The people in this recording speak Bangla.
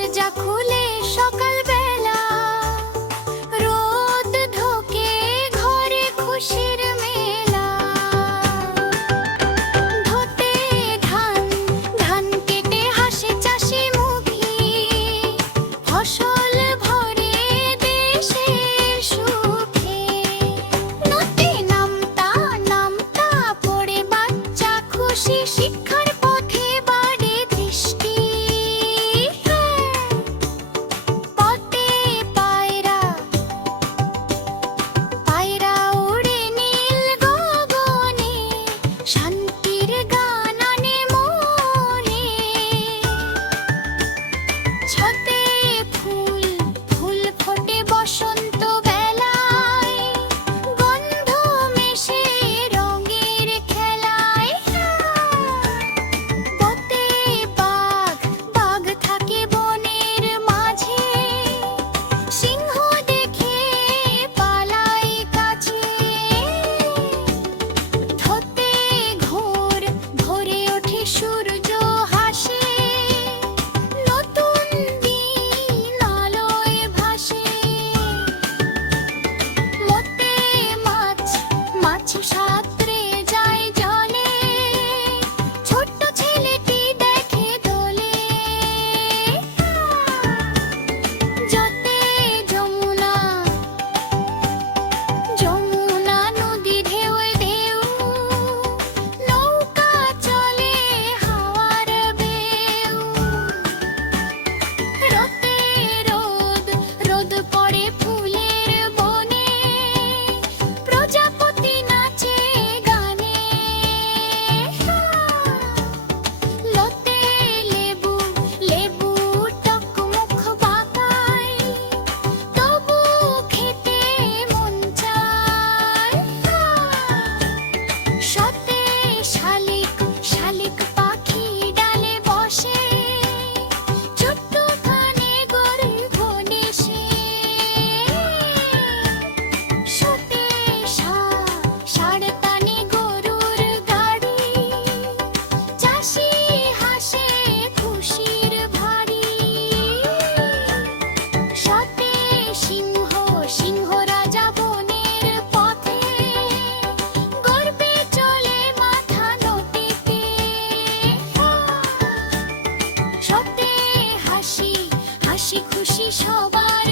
দরজা খুলে সকাল সবার